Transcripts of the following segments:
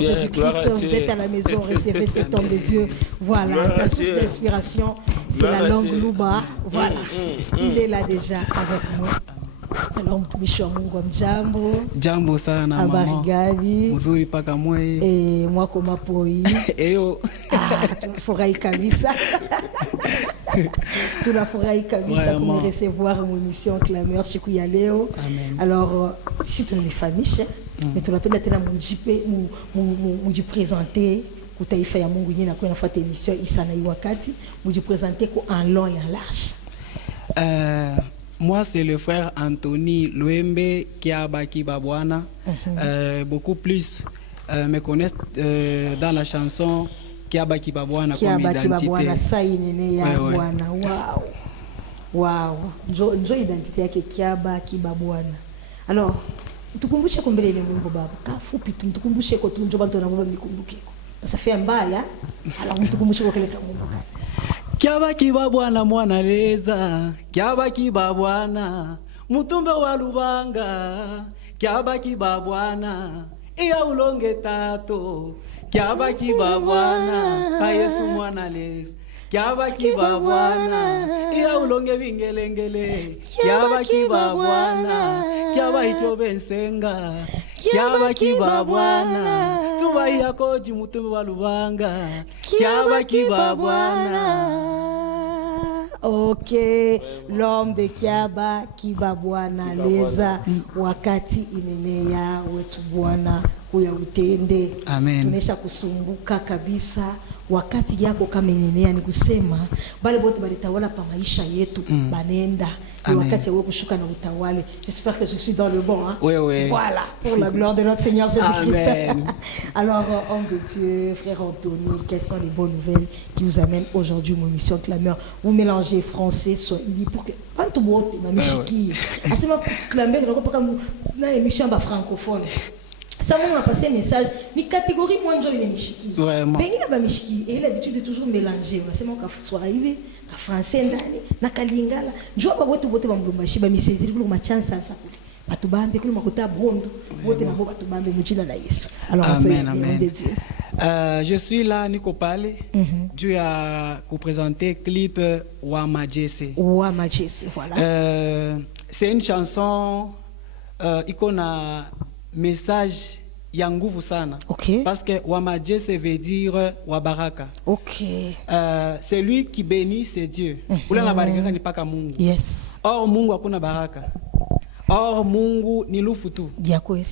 Seigneur Jésus-Christ, vous êtes à la maison, recevez cet homme de Dieu. Voilà, sa source d'inspiration, c'est la langue Luba. Voilà, il est là déjà avec moi. Alors mtumishi wa Mungu, mjambo. Jambo sana mama. Habari gani? Mzuri paka mwe. Mwako mapoi. Eyo. Tunafurahi kabisa. Tunafurahi kabisa kumrecevoir mu émission Clameur siku ya leo. Amen. Alors si tunanifahamisha, mais tunapenda tena mujipresenter kutaifa ya Mungu nyina kwa nafuata émission Isana Iwakati, mujipresenter ko en long et en large. Moi, c'est le frère Anthony Luembe Kiabaki Babwana. Beaucoup plus me connaissent dans la chanson Kiabaki Babwana comme identité. Babwana, ça inene ya Bwana. Wow. Wow. Njo identité yake Kiabaki Babwana. Alors, tukumbushe kumbele ile Mungu baba. Kafupi tukumbushe ko tunjo bantu na baba mikumbuke. Ça fait mbaya. Alors, tukumbushe ko kile kakumbuka. Kiabaki Babwana mwana leza, Kiabaki Babwana, mutumbe wa Lubanga, Kiabaki Babwana, iya ulonge tato, Kiabaki Babwana, pa Yesu mwana leza, Kiabaki Babwana, iya ulonge vingelengele, Kiabaki Babwana, Kiabaki chobensenga, Kiabaki Babwana, tuba yakoji mutumbe wa Lubanga, Kiabaki Babwana. Ok, l'homme de Kiabaki Babwana leza wakati inemea wetu Bwana kuya utende. Amen. Tunesha kusumbuka kabisa wakati yako kama inemea, ni kusema bale bote balitawala pa maisha yetu banenda. Wakati wewe kushuka na utawale. J'espère que je suis dans le bon, hein? Oui, oui. Voilà, pour la gloire de notre Seigneur Jésus-Christ. Alors, homme de Dieu, frère Anthony, quelles sont les bonnes nouvelles qui vous amènent aujourd'hui mon mission Clameur? Vous mélangez français, swahili pour que quand tout le monde est mamichiki. Assez ma Clameur, il pas comme une émission francophone. Ça m'a passé un message. Mais catégorie moi je suis mishiki. Vraiment. Ben il a mishiki et il a l'habitude de toujours mélanger. C'est mon café swahili, ka français ndani, na kalingala. Njoo ba wote bote bamlumbashi ba miseziri kule ma chance sasa. Batubambe kule makota bondo. Bote na boba tubambe mu jina la Yesu. Alors amen, amen. Je suis là Nico Pale. Dieu a présenté clip Wamajese. Wamajese, voilà. C'est une chanson icône message ya nguvu sana. Okay. Parce que Wamajese veut dire Wabaraka. Okay. C'est lui qui bénit, c'est Dieu. Ula na baraka ni paka Mungu. Yes. Or Mungu hakuna baraka. Or Mungu ni lufu tu.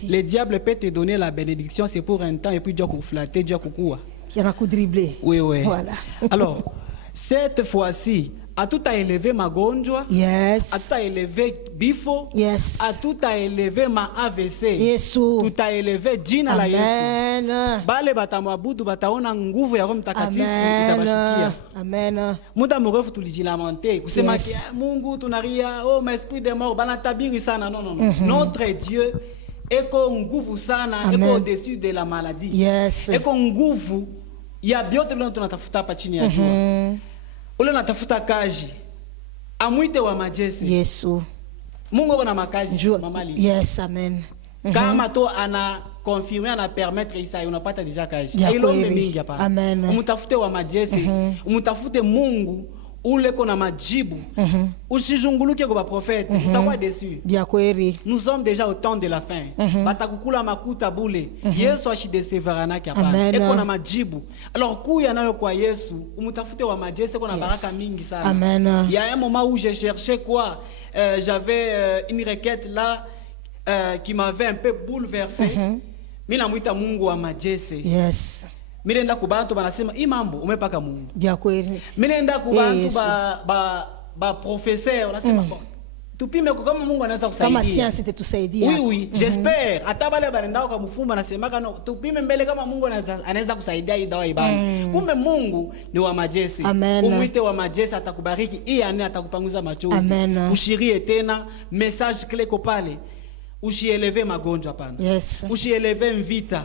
Le diable peut te donner la bénédiction, c'est pour un temps et puis Dieu va flatter, Dieu va kukua. Qui a dribbler. Oui, oui. Voilà. Alors, cette fois-ci, à tout a élevé magonjwa, yes. À tout a élevé bifo, yes. À tout a élevé ma AVC, Yesu. Tout a élevé jina la Yesu. Amen. Bale batamwabudu bataona nguvu ya Roho Mtakatifu itabashukia. Amen. Muda mrefu tulijilamante kusema yes. Mungu tunaria oh ma esprit de mort banatabiri sana non. Notre Dieu eko nguvu sana. Amen. Eko au-dessus de la maladie. Yes. Eko nguvu ya biote leo tunatafuta hapa chini ya jua. Ule natafuta kazi amwite Wamajese. Yesu. Mungu ana makazi mamali. Yes, amen. Kama to ana confirmer ana permettre isa unapata deja kazi. Ilombe mingi hapa. Amen. Umtafute Wamajese, umtafute Mungu ule kona majibu. Usijunguluke kwa prophète, utakuwa déçu. Bien kweli. Nous sommes déjà au temps de la fin. Batakukula makuta bule. Yesu ashidesevera hapana. Eko na majibu. Alors kuya nayo kwa Yesu, umtafute Wamajese kuna baraka mingi sana. Amen. Il y a un moment où j'ai cherché quoi? J'avais une requête là qui m'avait un peu bouleversé. Mina mwita Mungu Wamajese. Yes. Mirenda kubantu banasema imambo umepaka Mungu. Bien kweli. Mirenda kubantu ba professeur wanasema tupime kama Mungu anaweza kusaidia. Kama science itatusaidia. Oui oui, j'espère. Hata bale barendao kwa mfumba anasema kana tupime mbele kama Mungu anaweza kusaidia hii dawa ibani. Kumbe Mungu ni Wamajese. Umwite Wamajese atakubariki. Hii ane atakupanguza machozi. Ushirie tena message clé ko pale. Usieleve magonjwa hapana. Yes. Usieleve mvita.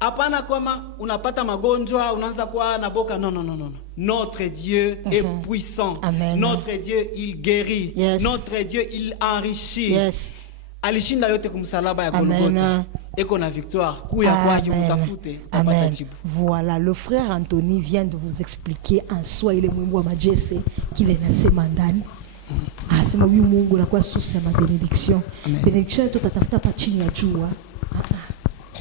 Hapana kama unapata magonjwa unaanza kwa na boka non. Notre Dieu est puissant. Amen. Notre Dieu il guérit. Yes. Notre Dieu il enrichit. Yes. Alishinda yote kumsalaba ya Golgotha. et qu'on a victoire. Amen. Voilà, le frère Anthony vient de vous expliquer en soi il est Mungu wa Majese qu'il est nassé mandani. Ah, c'est moi Mungu la kwa source ya bénédiction. Bénédiction to tatafuta pa chini ya jua.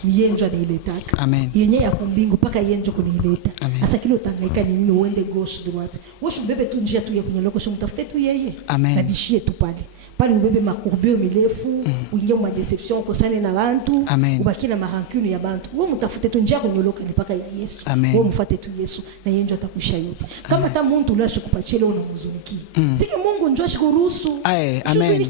Ni yenjo anaileta. Amen. Yenye ya kumbingu paka yenjo kuniileta. Asa kile utangaika ni nini uende gauche droite. Wewe mbebe tu njia tu ya kunyoloko sho mtafute tu yeye. Na bishie tu pale. Pale ubebe makurbio mirefu, uingie mwa deception kosane na bantu, ubaki na marancune ya bantu. Wewe mtafute tu njia kunyoloka mipaka ya Yesu. Wewe mfuate tu Yesu na yeye ndio atakusha yote. Kama hata mtu ulashi kupatia leo unamhuzuniki. Sike Mungu ndio ashikuruhusu. Amen.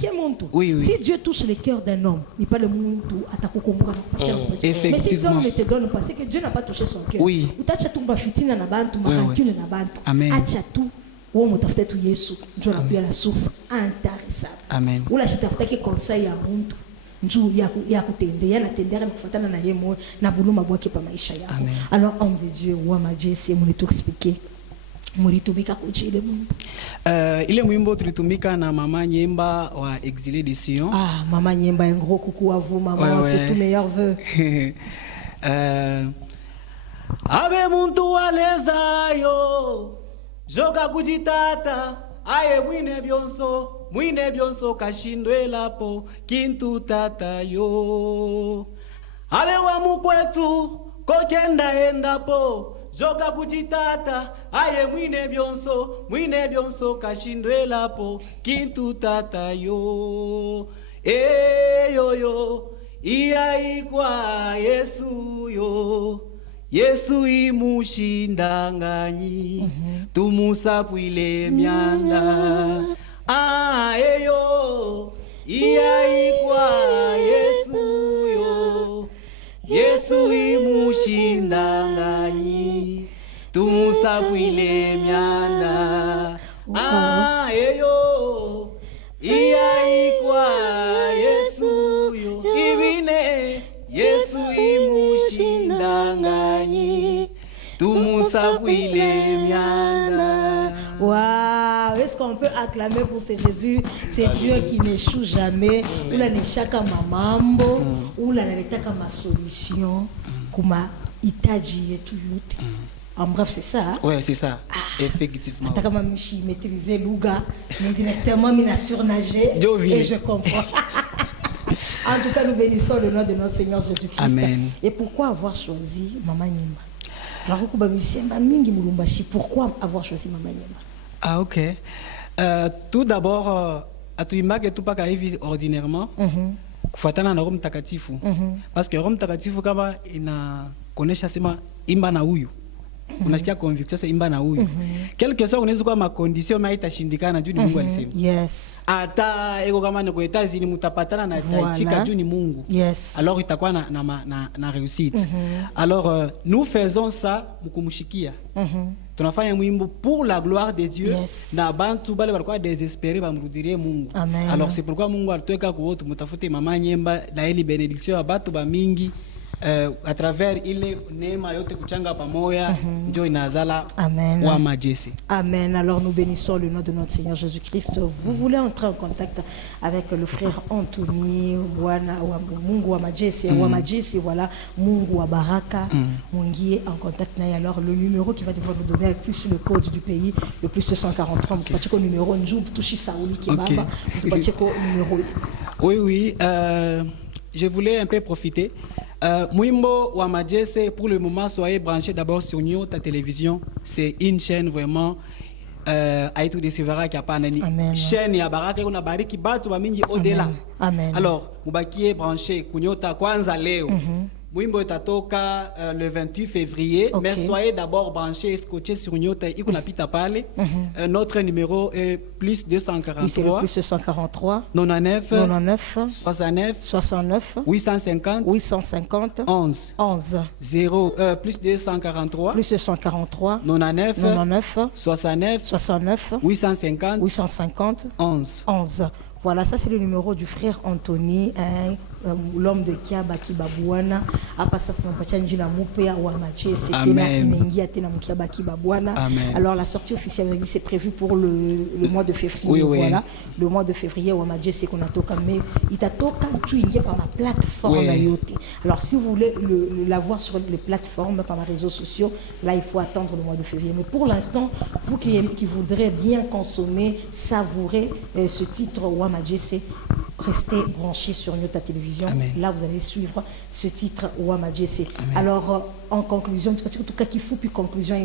Si Dieu touche le cœur d'un homme, ni pas le mtu atakukumbuka na kupatia. Mais si Dieu ne te donne pas, c'est que Dieu n'a pas touché son cœur. Utacha tu fitina na bantu, marancune na bantu. Acha tu wewe mtafute tu Yesu ndio anakuwa la source intarissable. Amen. Ula shitafuta ki conseil ya mtu njoo ya kutendea na tendea na kufuatana na yeye moyo na buluma bwake pa maisha yako. Alors homme de Dieu wa Majese mnitu expliquer muritumika kujile Mungu. Ile mwimbo tulitumika na mama Nyemba wa Exilé de Sion. Ah, mama Nyemba un gros coucou à vous maman, c'est tout meilleur vœu. Abe muntu walezayo joka kujitata aye mwine byonso kashindwe lapo kintu tata yo abe wa mukwetu kokenda endapo joka kujitata aye mwine byonso kashindwe lapo kintu tata yo yo iyaikwa Yesu yo Yesu imushindanganyi tumusapwile myanda eyo iyaikwa Yesu yo Yesu imushindanganyi tumusapwile myanda eyo iyaikwa Yesu yo ibine Yesu imushindanganyi tumusapwile myanda. Waouh, est-ce qu'on peut acclamer pour ce Jésus? C'est Dieu qui n'échoue jamais. Ou la neshaka mamambo, ou la netaka ma solution, kuma itaji yetu yote. En bref, c'est ça. Ouais, c'est ça. Effectivement. Attends, comme je maîtrisais l'ouga, mais directement, je surnager. Et je comprends. En tout cas, nous bénissons le nom de notre Seigneur Jésus-Christ. Amen. Et pourquoi avoir choisi Mama Nyemba? Pourquoi avoir choisi Mama Nyemba? Ah, ok. Tout d'abord, atuimage tu paka hivi ordinairement. Kufuatana na Roho Mtakatifu. Parce que Roho Mtakatifu kama inakonesha sema imba na huyu. Unasikia conviction sasa imba na huyu. Quelque soit unaweza kuwa ma condition ma itashindikana juu ni Mungu alisema. Yes. Ata eko kama ni kwa États-Unis mutapatana na chika juu ni Mungu. Yes. Alors itakuwa na réussite. Alors nous faisons ça mkumshikia. Tunafanya mwimbo pour la gloire de Dieu. Yes. Na bantu bale balikuwa désespérés bamrudirie Mungu. Amen. Alors c'est pourquoi Mungu alitweka kwa wote mutafute Mama Nyemba na ili benediction ya batu ba mingi. À travers ile neema yote kuchanga pamoja ndio inazala wa Majese. Amen. Alors nous bénissons le nom de notre Seigneur Jésus-Christ. Vous voulez entrer en contact avec le frère Anthony Bwana wa Mungu wa Majese, wa Majese, voilà, Mungu wa Baraka, mungie en contact naye. Alors le numéro qui va devoir nous donner avec plus le code du pays, le plus 243, vous pouvez checker numéro njou touchi Saouli qui baba, vous pouvez checker numéro. Oui, je voulais un peu profiter. Mwimbo wa Majese, pour le moment, soyez branchés d'abord sur ta télévision. C'est une chaîne vraiment aitu desivara qui a pas nani. Chaîne ya baraka kuna bariki batu ba mingi au-delà. Amen. Alors, mubakie branché kunyota kwanza leo. Mwimbo itatoka le 28 février, mais soyez d'abord branchés et scotchés sur Nyota. Iko napita pale. Notre numéro est plus 243. Oui, c'est le plus 243. 99 69 850 11 plus 243 99 69 850 11. Voilà, ça c'est le numéro du frère Anthony, hein, l'homme de Kiaba Kibabouana. Après ça, alors la sortie officielle, c'est prévu pour le mois de février. Oui, voilà, le mois de février, Wamaje, c'est qu'on a toqué, mais il t'a toqué par ma plateforme. Oui. Alors si vous voulez l'avoir sur les plateformes, par les réseaux sociaux, là il faut attendre le mois de février. Mais pour l'instant, vous qui voudrez bien consommer, savourer ce titre Wamajese, restez branchés sur Nyota Télévision. Amen. Là, vous allez suivre ce titre Wamajese. Alors, en conclusion, tout cas qu'il faut puis conclusion,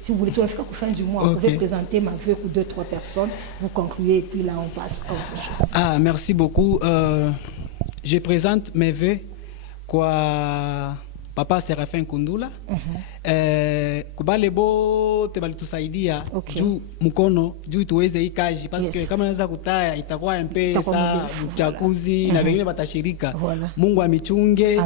si vous voulez tout faire qu'au fin du mois, vous pouvez présenter ma vœu pour 2-3 personnes, vous concluez et puis là on passe à autre chose. Ah, merci beaucoup. Je présente mes vœux quoi. Papa Serafin Kundula kubale bote balitusaidia juu mkono juu tuweze hii kazi parce que kama naweza kutaya itakuwa mpesa uchaguzi na wengine batashirika. Mungu amichunge.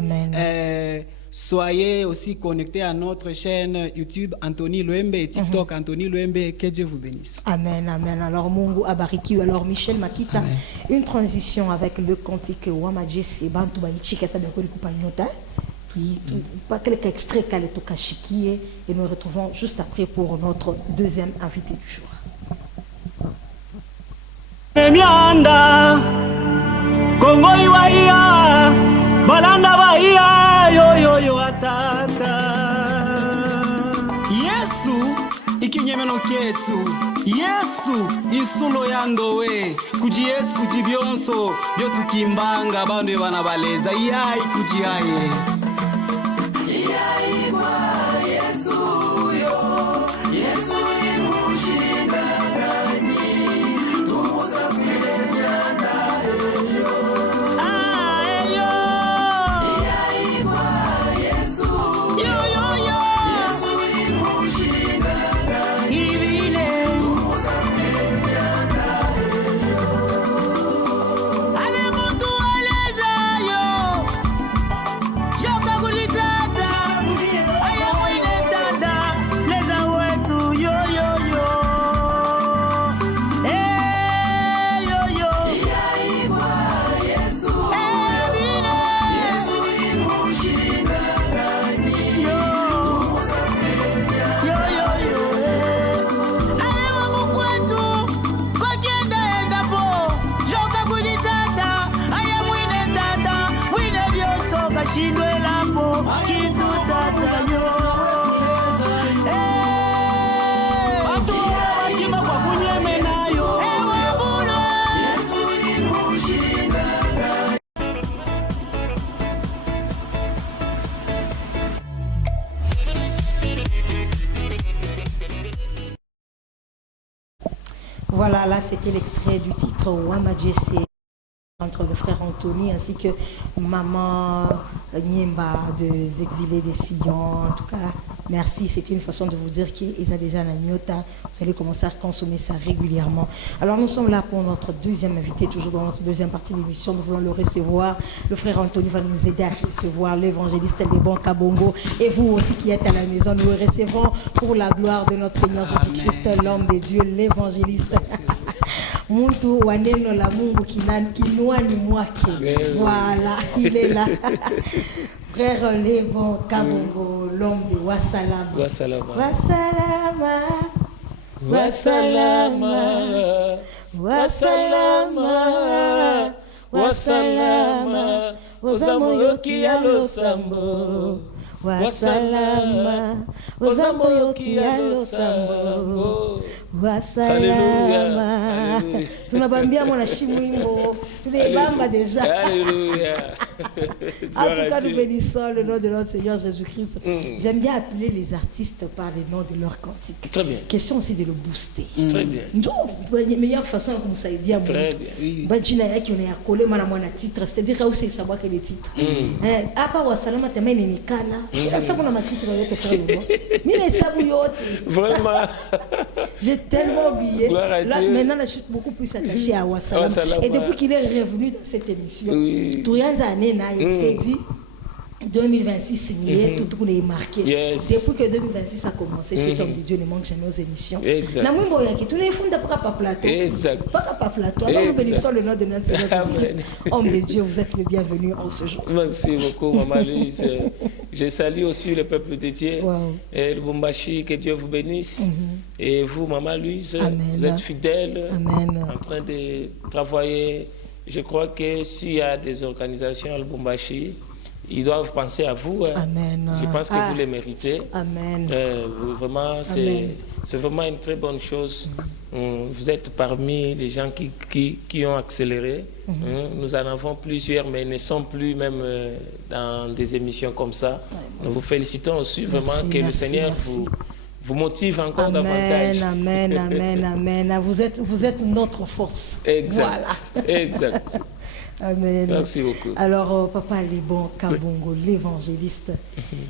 Soyez aussi connectés à notre chaîne YouTube Anthony Luembe et TikTok Anthony Luembe. Que Dieu vous bénisse. Amen, amen. Alors Mungu abariki. Alors Michel Makita, amen. Une transition avec le cantique Wamajese bantu baichika ça d'accord kupanyota. Puis, pas quelques extraits qu'elle est au Kashikie et nous retrouvons juste après pour notre deuxième invité du jour. Mianda Kongo iwaia balanda baia yo yo yo atata Yesu ikinyemeno kyetu Yesu isulo yandowe kuji Yesu kuji byonso byo tukimbanga bandu bana baleza yai kuji yaye Voilà, là c'était l'extrait du titre Wamajese entre le frère Anthony ainsi que maman Niemba des exilés des Sillons. En tout cas, merci. C'est une façon de vous dire qu'ils ont déjà la Nyota. Vous allez commencer à consommer ça régulièrement. Alors nous sommes là pour notre deuxième invité, toujours dans notre deuxième partie de l'émission. Nous voulons le recevoir. Le frère Anthony va nous aider à recevoir l'évangéliste Lebon Kabongo. Et vous aussi qui êtes à la maison, nous le recevons pour la gloire de notre Seigneur Jésus-Christ, l'homme de Dieu, l'évangéliste. Muntu waneno la Mungu kinuani mwake. Voilà, il est là. Frère Lebon Kabongo, l'homme de Wassalama. Wassalama. Wassalama. Wassalama. Wassalama. Ozamoyoki alosambo. Wassalama. Ozamoyoki alosambo. Wassalama. Tunabambia mwana shimwimbo. Tunaibamba déjà. Alléluia. En tout cas, nous bénissons le nom de notre Seigneur Jésus-Christ. J'aime bien appeler les artistes par les noms de leur cantique. Très bien. Question aussi de le booster. Très bien. La meilleure façon comme ça, il dit à moi. Très bien. Oui. C'est-à-dire que c'est savoir quel est le titre. À part Wassalama, tu as mis Kana. Ça, on a ma titre. Vraiment. J'ai tellement oublié. Là, maintenant, je suis beaucoup plus attachée à Wassalama. Et depuis qu'il est revenu dans cette émission, tout rien il s'est dit 2026, tout le monde est marqué. Depuis que 2026 a commencé, cet homme de Dieu ne manque jamais aux émissions. Exact. Exact. Alors nous bénissons le nom de notre Seigneur Jésus-Christ. Homme de Dieu, vous êtes le bienvenu en ce jour. Merci beaucoup, Maman Louise. Je salue aussi le peuple de Dieu. Et le Lubumbashi, que Dieu vous bénisse. Et vous, Maman Louise, vous êtes fidèle, en train de travailler. Je crois que s'il y a des organisations à Lubumbashi, ils doivent penser à vous. Amen. Je pense que vous les méritez. Amen. Vraiment, c'est vraiment une très bonne chose. Vous êtes parmi les gens qui ont accéléré. Nous en avons plusieurs, mais ils ne sont plus même dans des émissions comme ça. Nous vous félicitons aussi vraiment que le Seigneur vous motive encore davantage. Amen, amen, amen. Vous êtes notre force. Exact. Voilà. Exact. Amen. Merci beaucoup. Alors, Papa Lebon Kabongo, l'évangéliste,